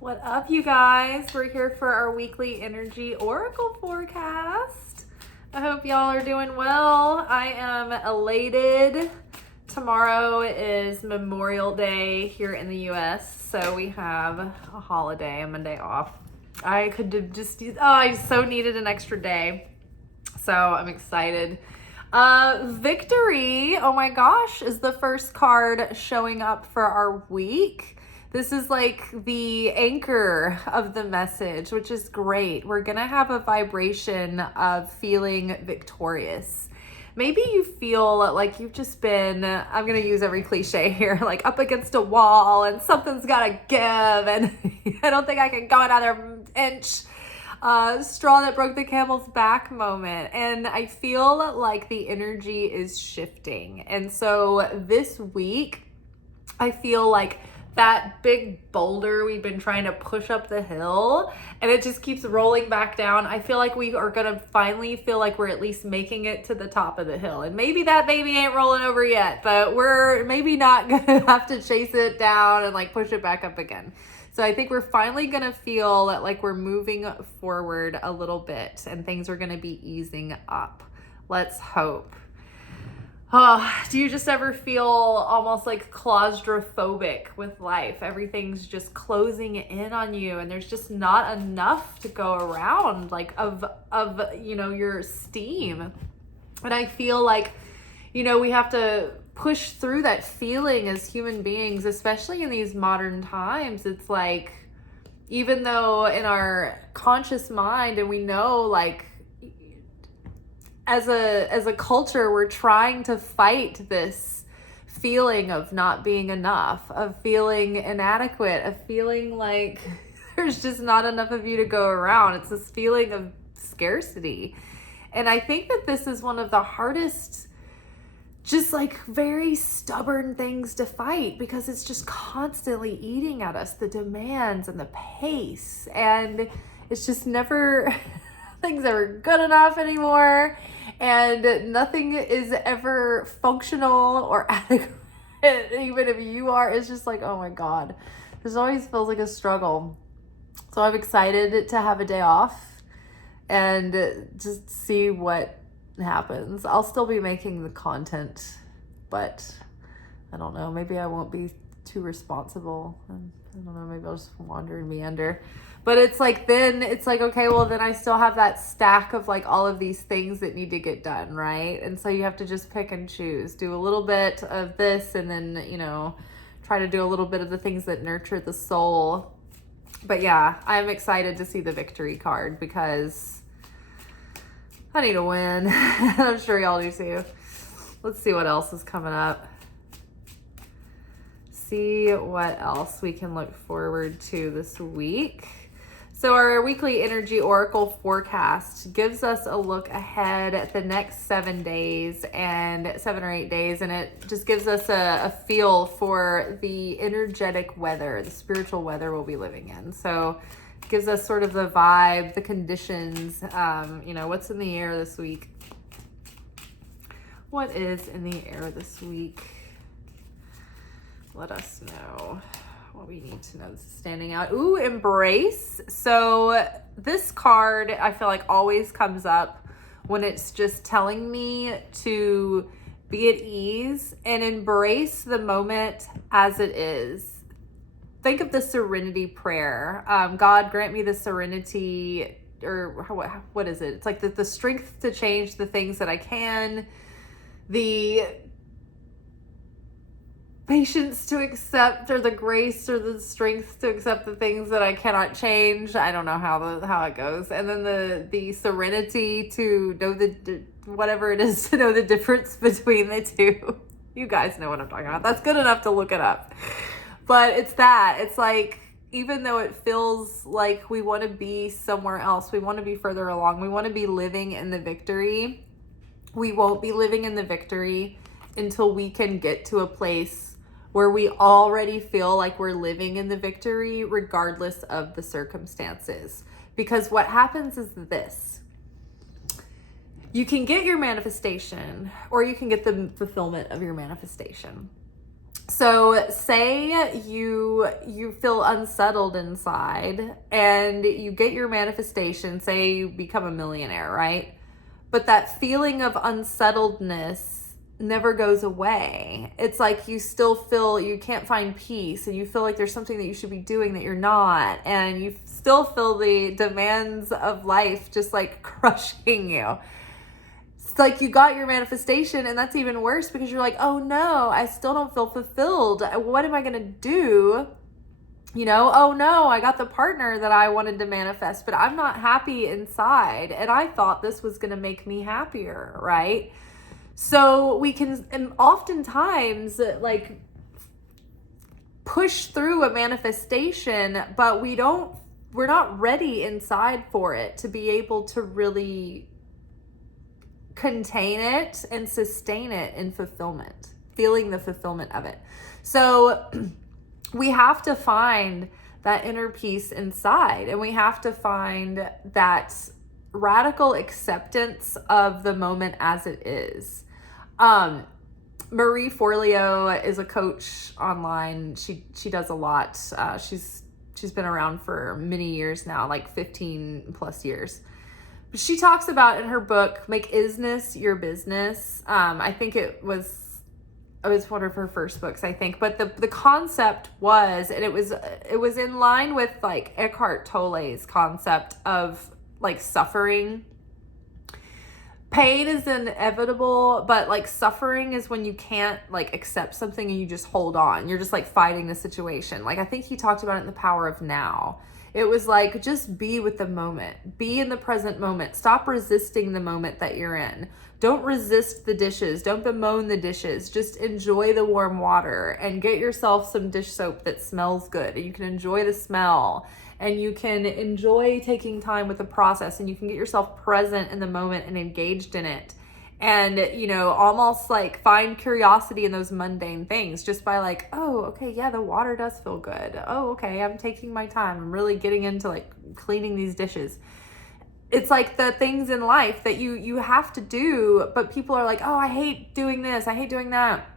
What up, you guys? We're here for our weekly energy oracle forecast. I hope y'all are doing well. I am elated. Tomorrow is Memorial Day here in the US, so we have a holiday, a Monday off. I could have just, I so needed an extra day. So I'm excited. Victory, oh my gosh, is the first card showing up for our week. This is like the anchor of the message, which is great. We're going to have a vibration of feeling victorious. Maybe you feel like you've just been, I'm going to use every cliche here, like up against a wall and something's got to give and I don't think I can go another inch. Straw that broke the camel's back moment. And I feel like the energy is shifting. And so this week, I feel like that big boulder we've been trying to push up the hill and it just keeps rolling back down. I feel like we are going to finally feel like we're at least making it to the top of the hill. And maybe that baby ain't rolling over yet, but we're maybe not going to have to chase it down and like push it back up again. So I think we're finally going to feel like we're moving forward a little bit and things are going to be easing up. Let's hope. Oh, do you just ever feel almost like claustrophobic with life? Everything's just closing in on you and there's just not enough to go around like of your steam. And I feel like, we have to push through that feeling as human beings, especially in these modern times. It's like, even though in our conscious mind and we know like, as a culture, we're trying to fight this feeling of not being enough, of feeling inadequate, of feeling like there's just not enough of you to go around. It's this feeling of scarcity. And I think that this is one of the hardest, just like very stubborn things to fight because it's just constantly eating at us, the demands and the pace. And it's just never, nothing's ever good enough anymore. And nothing is ever functional or adequate. Even if you are, it's just like, oh my God, this always feels like a struggle. So I'm excited to have a day off and just see what happens. I'll still be making the content, but I don't know, maybe I won't be too responsible. I don't know, maybe I'll just wander and meander. But it's like, then it's like, okay, well then I still have that stack of like all of these things that need to get done, right? And so you have to just pick and choose, do a little bit of this and then, try to do a little bit of the things that nurture the soul. But yeah, I'm excited to see the victory card because I need to win. I'm sure y'all do too. Let's see what else is coming up. See what else we can look forward to this week. So our weekly energy oracle forecast gives us a look ahead at the next 7 days and 7 or 8 days. And it just gives us a feel for the energetic weather, the spiritual weather we'll be living in. So it gives us sort of the vibe, the conditions, what's in the air this week. What is in the air this week? Let us know what we need to know. This is standing out. Ooh, embrace. So this card, I feel like always comes up when it's just telling me to be at ease and embrace the moment as it is. Think of the serenity prayer. God, grant me the serenity, or what is it? It's like the strength to change the things that I can, the patience to accept, or the grace or the strength to accept the things that I cannot change. I don't know how it goes. And then the serenity to know whatever it is, to know the difference between the two. You guys know what I'm talking about. That's good enough to look it up. But it's like, even though it feels like we want to be somewhere else, we want to be further along, we want to be living in the victory, we won't be living in the victory until we can get to a place where we already feel like we're living in the victory regardless of the circumstances. Because what happens is this: you can get your manifestation or you can get the fulfillment of your manifestation. So say you feel unsettled inside and you get your manifestation, say you become a millionaire, right? But that feeling of unsettledness never goes away. It's like you still feel you can't find peace, and you feel like there's something that you should be doing that you're not, and you still feel the demands of life just like crushing you. It's like you got your manifestation, and that's even worse because you're like, oh no, I still don't feel fulfilled. What am I going to do? Oh no, I got the partner that I wanted to manifest, but I'm not happy inside. And I thought this was going to make me happier, right? So we can, and oftentimes, like, push through a manifestation, but we're not ready inside for it to be able to really contain it and sustain it in fulfillment, feeling the fulfillment of it. So we have to find that inner peace inside, and we have to find that radical acceptance of the moment as it is. Marie Forleo is a coach online. She does a lot. She's been around for many years now, like 15 plus years. But she talks about in her book, Make Isness Your Business. I think it was one of her first books, I think. But the concept was, and it was in line with like Eckhart Tolle's concept of like suffering. Pain is inevitable, but like suffering is when you can't like accept something and you just hold on. You're just like fighting the situation. Like I think he talked about it in The Power of Now. It was like, just be with the moment. Be in the present moment. Stop resisting the moment that you're in. Don't resist the dishes. Don't bemoan the dishes. Just enjoy the warm water and get yourself some dish soap that smells good. And you can enjoy the smell, and you can enjoy taking time with the process, and you can get yourself present in the moment and engaged in it. And, almost like find curiosity in those mundane things just by like, oh, okay, yeah, the water does feel good. Oh, okay, I'm taking my time. I'm really getting into like cleaning these dishes. It's like the things in life that you have to do, but people are like, oh, I hate doing this. I hate doing that.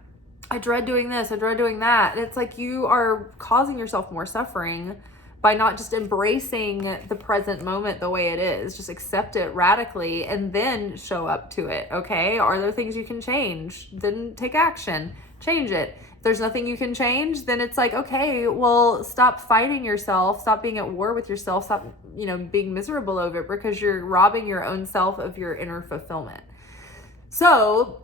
I dread doing this. I dread doing that. And it's like you are causing yourself more suffering by not just embracing the present moment the way it is. Just accept it radically and then show up to it, okay? Are there things you can change? Then take action. Change it. If there's nothing you can change, then it's like, okay, well, stop fighting yourself. Stop being at war with yourself. Stop, being miserable over it, because you're robbing your own self of your inner fulfillment. So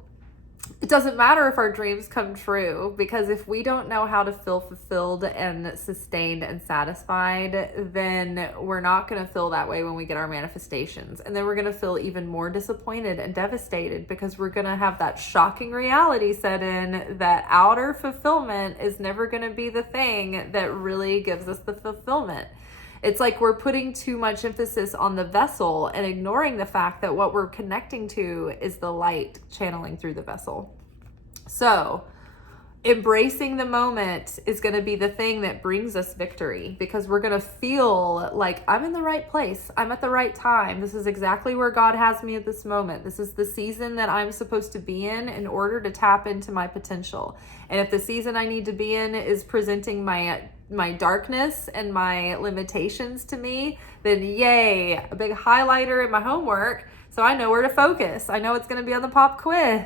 it doesn't matter if our dreams come true, because if we don't know how to feel fulfilled and sustained and satisfied, then we're not going to feel that way when we get our manifestations. And then we're going to feel even more disappointed and devastated, because we're going to have that shocking reality set in that outer fulfillment is never going to be the thing that really gives us the fulfillment. It's like we're putting too much emphasis on the vessel and ignoring the fact that what we're connecting to is the light channeling through the vessel. So embracing the moment is going to be the thing that brings us victory, because we're going to feel like I'm in the right place. I'm at the right time. This is exactly where God has me at this moment. This is the season that I'm supposed to be in order to tap into my potential. And if the season I need to be in is presenting my darkness and my limitations to me, then yay, a big highlighter in my homework so I know where to focus. I know it's going to be on the pop quiz,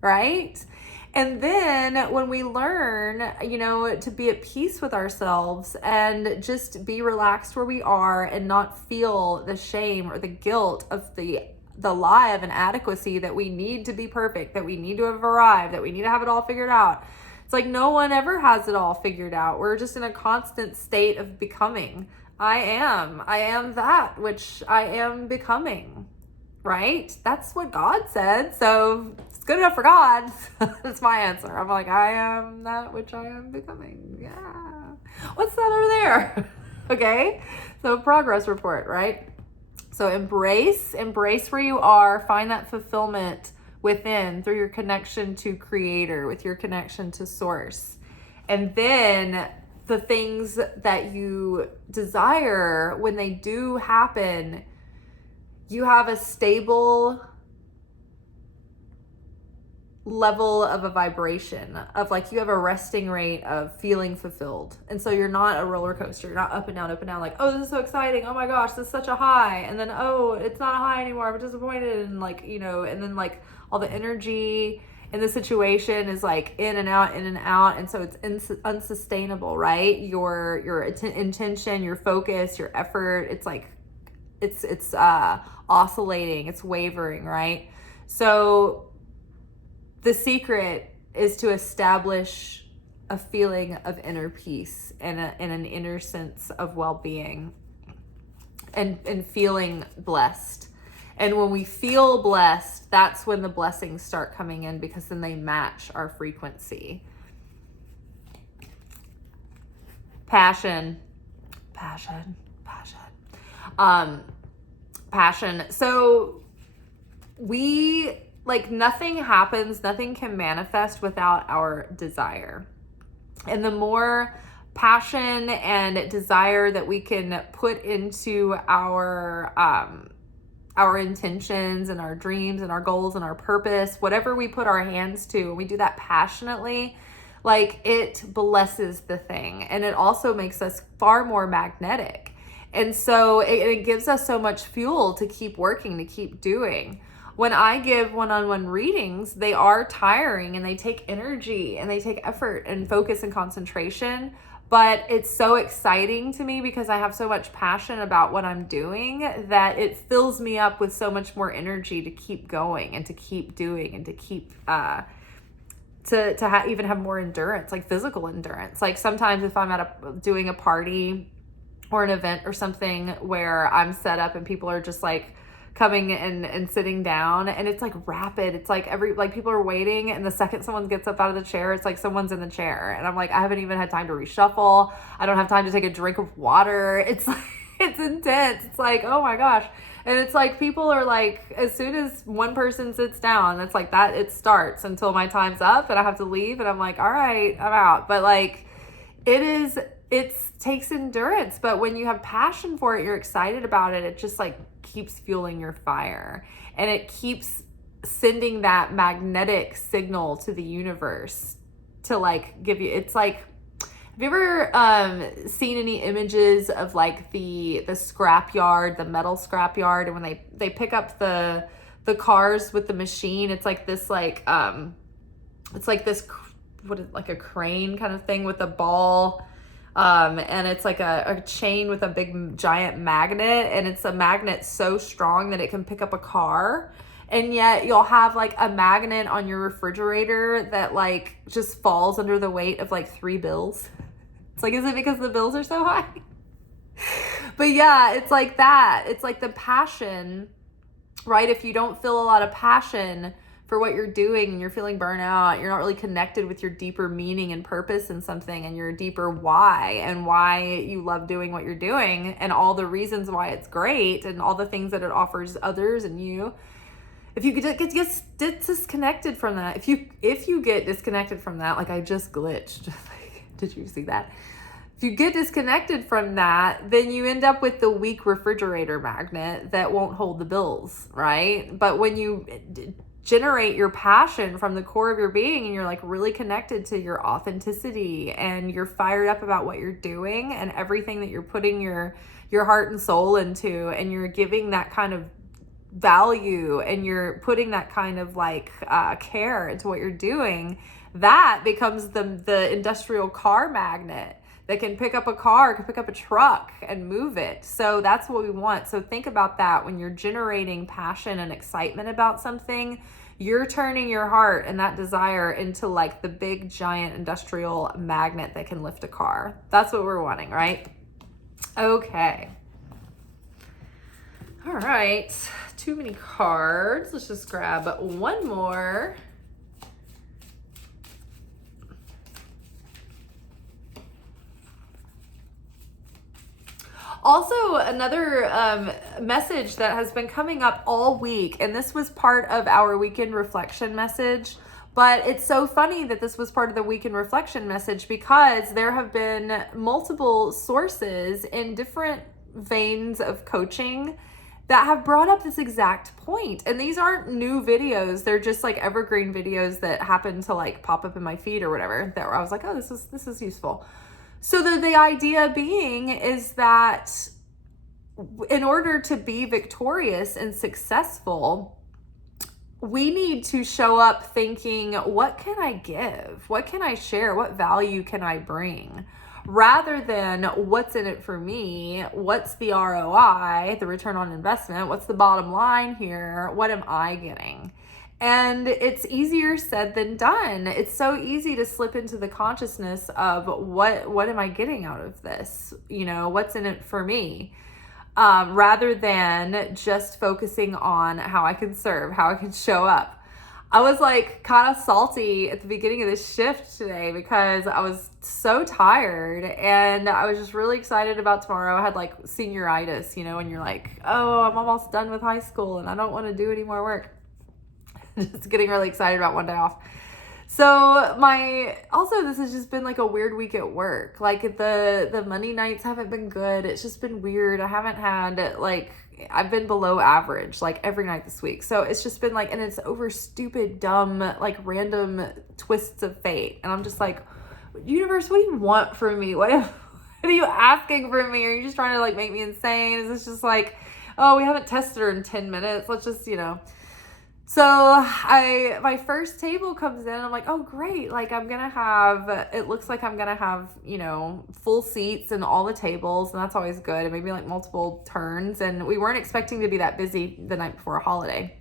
right? And then when we learn, to be at peace with ourselves and just be relaxed where we are and not feel the shame or the guilt of the lie of inadequacy that we need to be perfect, that we need to have arrived, that we need to have it all figured out. It's like no one ever has it all figured out. We're just in a constant state of becoming. I am that which I am becoming, right? That's what God said. So it's good enough for God. That's my answer. I'm like, I am that which I am becoming. Yeah. What's that over there? Okay. So progress report, right? So embrace where you are, find that fulfillment within through your connection to creator, with your connection to source. And then the things that you desire, when they do happen, you have a stable level of a vibration of like you have a resting rate of feeling fulfilled. And so you're not a roller coaster. You're not up and down, like, oh, this is so exciting. Oh my gosh, this is such a high. And then, oh, it's not a high anymore. I'm disappointed. And like, you know, and then like all the energy in the situation is like in and out. And so it's unsustainable, right? Your intention, your focus, your effort, it's like, it's oscillating, it's wavering, right? So the secret is to establish a feeling of inner peace and an inner sense of well-being and feeling blessed. And when we feel blessed, that's when the blessings start coming in, because then they match our frequency. Passion. So nothing happens, nothing can manifest without our desire. And the more passion and desire that we can put into our intentions and our dreams and our goals and our purpose, whatever we put our hands to, and we do that passionately, like it blesses the thing. And it also makes us far more magnetic. And so it gives us so much fuel to keep working, to keep doing. When I give one-on-one readings, they are tiring and they take energy and they take effort and focus and concentration. But it's so exciting to me because I have so much passion about what I'm doing that it fills me up with so much more energy to keep going and to keep doing and to keep even have more endurance, like physical endurance. Like sometimes if I'm doing a party or an event or something where I'm set up and people are just like coming and sitting down, and it's like rapid. It's like people are waiting, and the second someone gets up out of the chair, it's like someone's in the chair. And I'm like, I haven't even had time to reshuffle. I don't have time to take a drink of water. It's like, it's intense. It's like, oh my gosh. And it's like people are like, as soon as one person sits down, it's like that, it starts until my time's up and I have to leave. And I'm like, all right, I'm out. But like, it takes endurance. But when you have passion for it, you're excited about it, it just like keeps fueling your fire. And it keeps sending that magnetic signal to the universe to like give you, it's like, have you ever seen any images of like the scrap yard, the metal scrap yard, and when they pick up the cars with the machine, it's like this it's like this like a crane kind of thing with a ball, and it's like a chain with a big giant magnet, and it's a magnet so strong that it can pick up a car. And yet you'll have like a magnet on your refrigerator that like just falls under the weight of like 3 bills. It's like, is it because the bills are so high? But yeah, it's like that. It's like the passion, right? If you don't feel a lot of passion for what you're doing and you're feeling burnout, you're not really connected with your deeper meaning and purpose in something and your deeper why and why you love doing what you're doing and all the reasons why it's great and all the things that it offers others and you. If you get disconnected from that, if you get disconnected from that, like I just glitched, like, did you see that? If you get disconnected from that, then you end up with the weak refrigerator magnet that won't hold the bills, right? But when you generate your passion from the core of your being and you're like really connected to your authenticity and you're fired up about what you're doing and everything that you're putting your heart and soul into, and you're giving that kind of value and you're putting that kind of like care into what you're doing, that becomes the industrial car magnet that can pick up a car, can pick up a truck and move it. So that's what we want. So think about that when you're generating passion and excitement about something, you're turning your heart and that desire into like the big giant industrial magnet that can lift a car. That's what we're wanting, right? Okay. All right. Too many cards. Let's just grab one more. Also, another message that has been coming up all week, and this was part of our weekend reflection message, but it's so funny that this was part of the weekend reflection message because there have been multiple sources in different veins of coaching that have brought up this exact point. And these aren't new videos. They're just like evergreen videos that happen to like pop up in my feed or whatever, that I was like, oh, this is useful. So the idea being is that in order to be victorious and successful, we need to show up thinking, what can I give? What can I share? What value can I bring? Rather than what's in it for me, what's the ROI, the return on investment, what's the bottom line here, what am I getting? And it's easier said than done. It's so easy to slip into the consciousness of what am I getting out of this? You know, what's in it for me? Rather than just focusing on how I can serve, how I can show up. I was like kind of salty at the beginning of this shift today because I was so tired and I was just really excited about tomorrow. I had like senioritis, you know, and you're like, oh, I'm almost done with high school and I don't want to do any more work. Just getting really excited about one day off. So this has just been like a weird week at work. Like the Monday nights haven't been good. It's just been weird. I haven't had I've been below average like every night this week. So it's just been like, and it's over stupid, dumb, like random twists of fate. And I'm just like, universe, what do you want from me? What are you asking from me? Are you just trying to like make me insane? Is this just like, oh, we haven't tested her in 10 minutes. Let's just, you know. So my first table comes in and I'm like, oh, great. Like it looks like I'm going to have, you know, full seats and all the tables. And that's always good. And maybe like multiple turns. And we weren't expecting to be that busy the night before a holiday.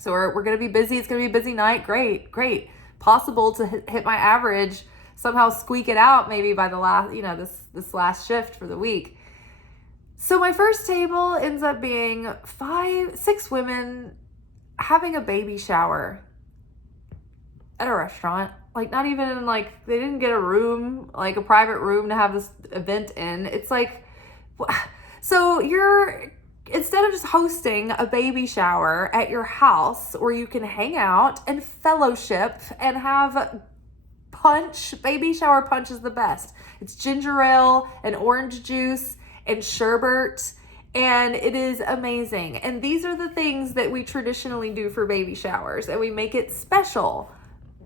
So we're going to be busy. It's going to be a busy night. Great. Possible to hit my average, somehow squeak it out maybe by the last, you know, this last shift for the week. So my first table ends up being 6 women having a baby shower at a restaurant. Like not even like they didn't get a room, like a private room to have this event in. It's like, so instead of just hosting a baby shower at your house where you can hang out and fellowship and have punch, baby shower punch is the best. It's ginger ale and orange juice and sherbet. And it is amazing. And these are the things that we traditionally do for baby showers, and we make it special.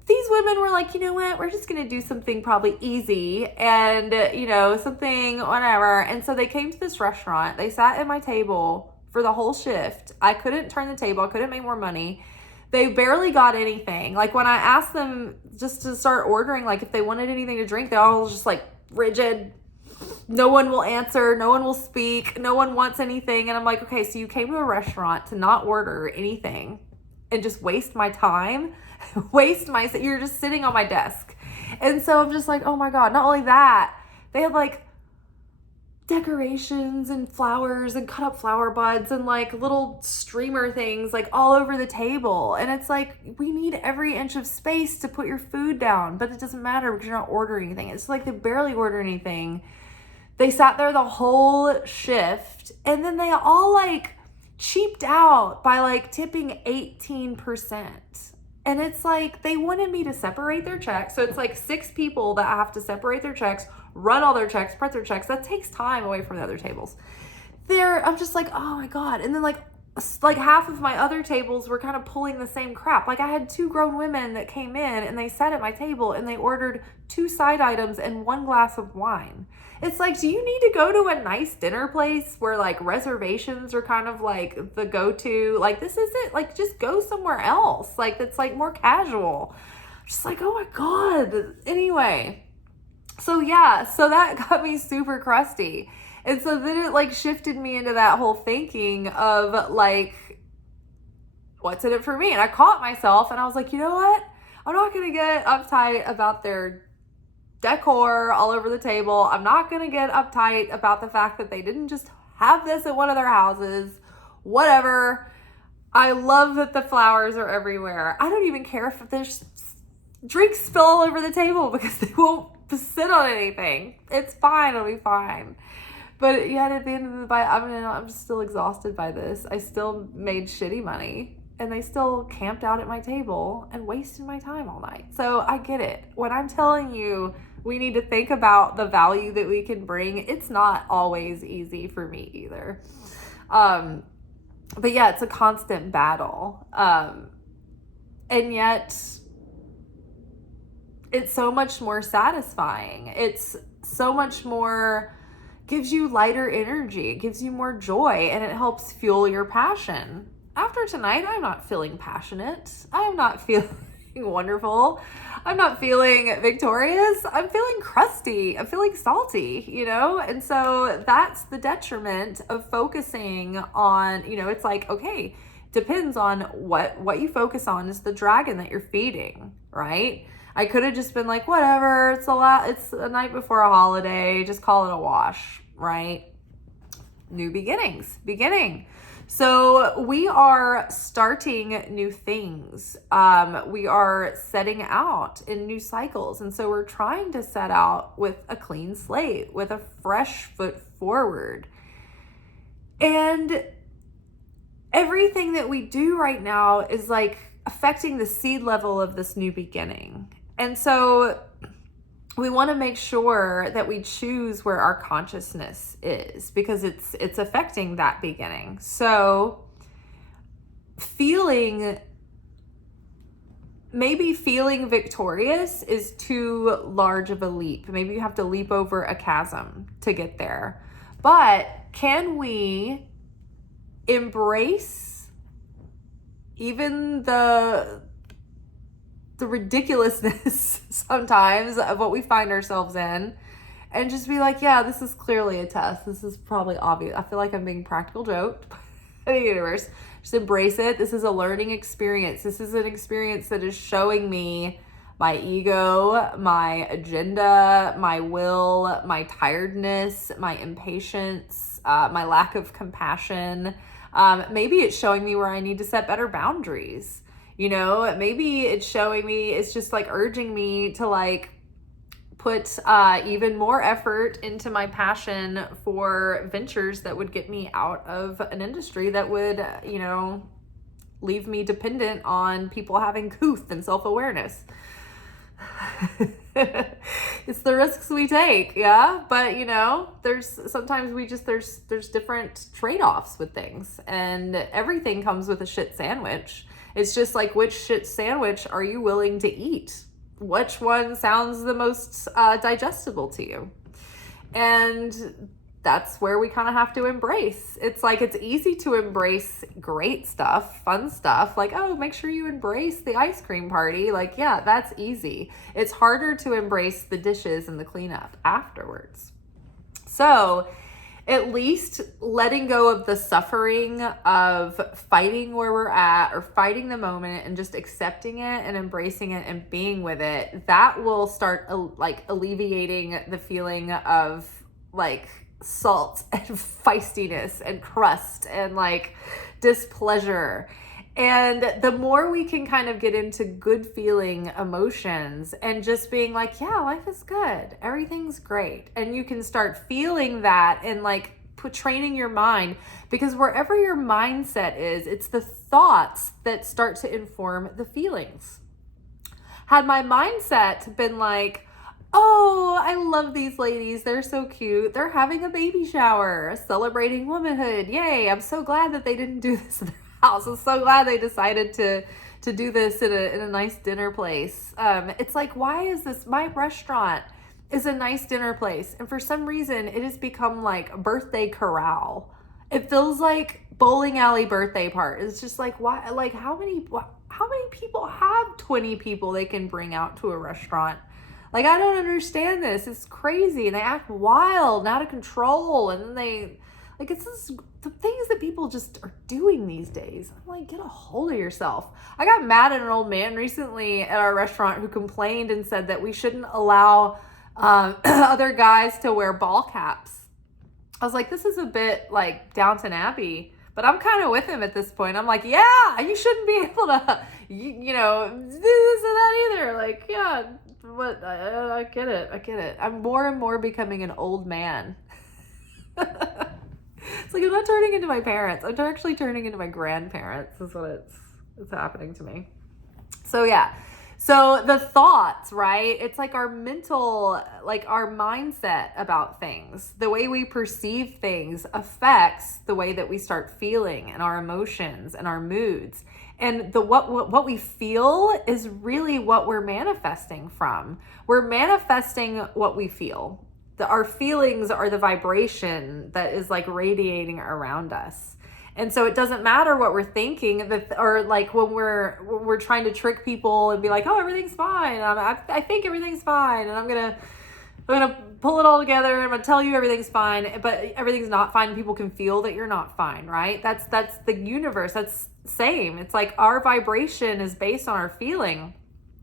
These women were like, you know what? We're just going to do something probably easy and, you know, something whatever. And so they came to this restaurant. They sat at my table for the whole shift. I couldn't turn the table. I couldn't make more money. They barely got anything. Like when I asked them just to start ordering, like if they wanted anything to drink, they all was just like rigid. No one will answer. No one will speak. No one wants anything. And I'm like, okay, so you came to a restaurant to not order anything and just waste my time, you're just sitting on my desk. And so I'm just like, oh my God, not only that, they had like decorations and flowers and cut up flower buds and like little streamer things like all over the table. And it's like, we need every inch of space to put your food down, but it doesn't matter because you're not ordering anything. It's like they barely order anything. They sat there the whole shift and then they all like cheaped out by like tipping 18%. And it's like, they wanted me to separate their checks. So it's like 6 people that have to separate their checks, run all their checks, print their checks. That takes time away from the other tables. I'm just like, oh my God. And then like half of my other tables were kind of pulling the same crap. Like I had 2 grown women that came in and they sat at my table and they ordered 2 side items and 1 glass of wine. It's like, do you need to go to a nice dinner place where like reservations are kind of like the go-to? Like this isn't like, just go somewhere else. Like that's like more casual. Just like, oh my God. Anyway. So yeah, so that got me super crusty. And so then it like shifted me into that whole thinking of like, what's in it for me? And I caught myself and I was like, you know what? I'm not going to get uptight about their decor all over the table. I'm not going to get uptight about the fact that they didn't just have this at one of their houses. Whatever. I love that the flowers are everywhere. I don't even care if there's drinks spill all over the table because they won't sit on anything. It's fine. It'll be fine. But yet at the end of the day, I'm still exhausted by this. I still made shitty money and they still camped out at my table and wasted my time all night. So I get it. When I'm telling you we need to think about the value that we can bring, it's not always easy for me either. But yeah, it's a constant battle. And yet it's so much more satisfying. It's so much more, gives you lighter energy. It gives you more joy, and it helps fuel your passion. After tonight, I'm not feeling passionate. I am not feeling wonderful. I'm not feeling victorious. I'm feeling crusty. I'm feeling salty, And so that's the detriment of focusing on, it's like, okay, depends on what you focus on is the dragon that you're feeding, right? I could have just been like, whatever, it's a night before a holiday, just call it a wash, right? New beginning. So we are starting new things. We are setting out in new cycles. And so we're trying to set out with a clean slate, with a fresh foot forward. And everything that we do right now is like affecting the seed level of this new beginning. And so we want to make sure that we choose where our consciousness is, because it's affecting that beginning. So maybe feeling victorious is too large of a leap. Maybe you have to leap over a chasm to get there. But can we embrace even the ridiculousness sometimes of what we find ourselves in, and just be like, yeah, this is clearly a test. This is probably obvious. I feel like I'm being practical joked by the universe. Just embrace it. This is a learning experience. This is an experience that is showing me my ego, my agenda, my will, my tiredness, my impatience, my lack of compassion. Maybe it's showing me where I need to set better boundaries. Maybe it's showing me, it's just like urging me to like put even more effort into my passion for ventures that would get me out of an industry that would, leave me dependent on people having couth and self-awareness. It's the risks we take, yeah. But there's sometimes there's different trade-offs with things, and everything comes with a shit sandwich. It's just like, which shit sandwich are you willing to eat? Which one sounds the most digestible to you? And that's where we kind of have to embrace. It's like, it's easy to embrace great stuff, fun stuff. Like, oh, make sure you embrace the ice cream party. Like, yeah, that's easy. It's harder to embrace the dishes and the cleanup afterwards. So at least letting go of the suffering of fighting where we're at or fighting the moment and just accepting it and embracing it and being with it, that will start alleviating the feeling of like salt and feistiness and crust and like displeasure. And the more we can kind of get into good feeling emotions and just being like, yeah, life is good, everything's great. And you can start feeling that and like training your mind, because wherever your mindset is, it's the thoughts that start to inform the feelings. Had my mindset been like, oh, I love these ladies, they're so cute, they're having a baby shower, celebrating womanhood, yay, I'm so glad that they didn't do this in their house. I'm so glad they decided to do this in a nice dinner place. It's like, why is this, my restaurant is a nice dinner place, and for some reason it has become like a birthday corral. It feels like bowling alley birthday part. It's just like, why? Like, how many people have 20 people they can bring out to a restaurant? Like, I don't understand this. It's crazy. And they act wild and out of control. And then they, like, it's just the things that people just are doing these days. I'm like, get a hold of yourself. I got mad at an old man recently at our restaurant who complained and said that we shouldn't allow other guys to wear ball caps. I was like, this is a bit like Downton Abbey. But I'm kind of with him at this point. I'm like, yeah, you shouldn't be able to, do this and that either. Like, yeah, but I get it. I'm more and more becoming an old man. It's like, I'm not turning into my parents. I'm actually turning into my grandparents is what it's happening to me. So yeah, So the thoughts, right? It's like our mental, like our mindset about things. The way we perceive things affects the way that we start feeling and our emotions and our moods. And what we feel is really what we're manifesting from. We're manifesting what we feel. Our feelings are the vibration that is like radiating around us. And so it doesn't matter what we're thinking, or like when we're trying to trick people and be like, oh, everything's fine. I think everything's fine, and I'm gonna pull it all together. I'm gonna tell you everything's fine, but everything's not fine. People can feel that you're not fine, right? That's the universe. That's same. It's like our vibration is based on our feeling,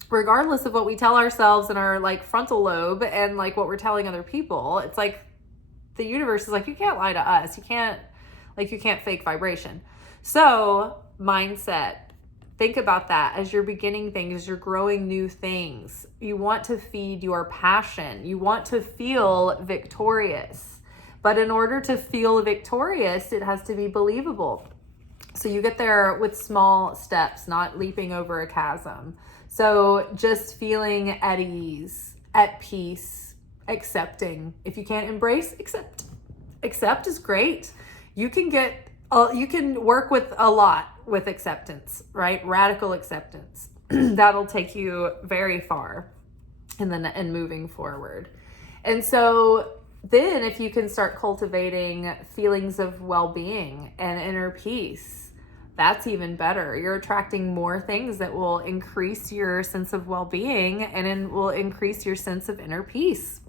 regardless of what we tell ourselves in our like frontal lobe and like what we're telling other people. It's like the universe is like, you can't lie to us. You can't fake vibration. So mindset, think about that as you're beginning things, as you're growing new things. You want to feed your passion. You want to feel victorious. But in order to feel victorious, it has to be believable. So you get there with small steps, not leaping over a chasm. So just feeling at ease, at peace, accepting. If you can't embrace, accept. Accept is great. You can work with a lot with acceptance, right? Radical acceptance. That'll take you very far and moving forward. And so then if you can start cultivating feelings of well-being and inner peace, that's even better. You're attracting more things that will increase your sense of well-being and will increase your sense of inner peace.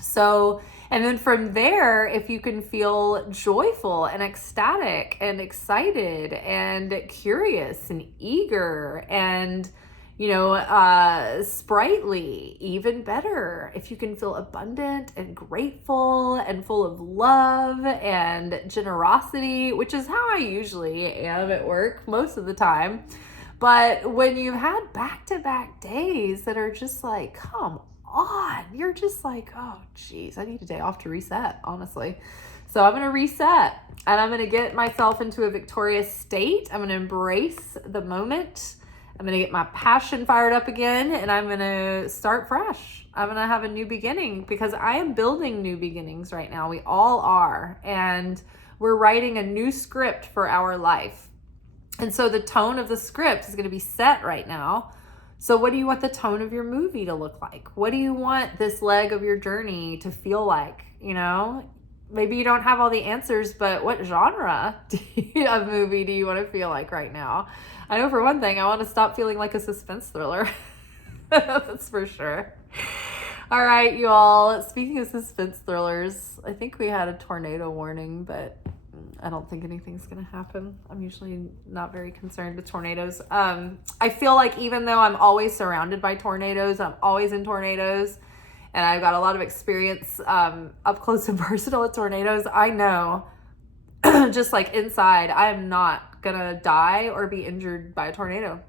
So, and then from there, if you can feel joyful and ecstatic and excited and curious and eager and, sprightly, even better. If you can feel abundant and grateful and full of love and generosity, which is how I usually am at work most of the time. But when you've had back-to-back days that are just like, come on, you're just like, oh geez, I need a day off to reset, honestly. So I'm going to reset and I'm going to get myself into a victorious state. I'm going to embrace the moment. I'm going to get my passion fired up again, and I'm going to start fresh. I'm going to have a new beginning because I am building new beginnings right now. We all are. And we're writing a new script for our life. And so the tone of the script is going to be set right now. So what do you want the tone of your movie to look like? What do you want this leg of your journey to feel like? Maybe you don't have all the answers, but what genre of movie do you want to feel like right now? I know for one thing, I want to stop feeling like a suspense thriller. That's for sure. All right, you all. Speaking of suspense thrillers, I think we had a tornado warning, but I don't think anything's going to happen. I'm usually not very concerned with tornadoes. I feel like even though I'm always surrounded by tornadoes, I'm always in tornadoes, and I've got a lot of experience up close and personal with tornadoes, I know just like inside, I am not going to die or be injured by a tornado.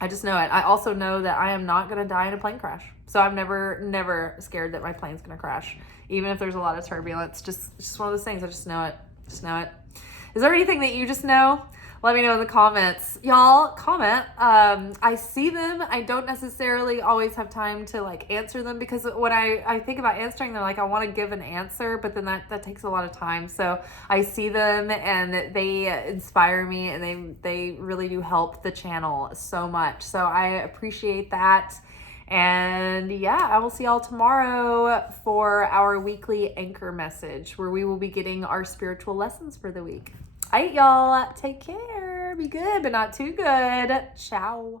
I just know it. I also know that I am not going to die in a plane crash. So I'm never scared that my plane's going to crash, even if there's a lot of turbulence. Just one of those things. I just know it. Just know it. Is there anything that you just know? Let me know in the comments. Y'all, comment. I see them. I don't necessarily always have time to like answer them because when I think about answering them, like I want to give an answer, but then that takes a lot of time. So I see them and they inspire me and they really do help the channel so much. So I appreciate that. And yeah, I will see y'all tomorrow for our weekly anchor message where we will be getting our spiritual lessons for the week. All right, y'all, take care. Be good, but not too good. Ciao.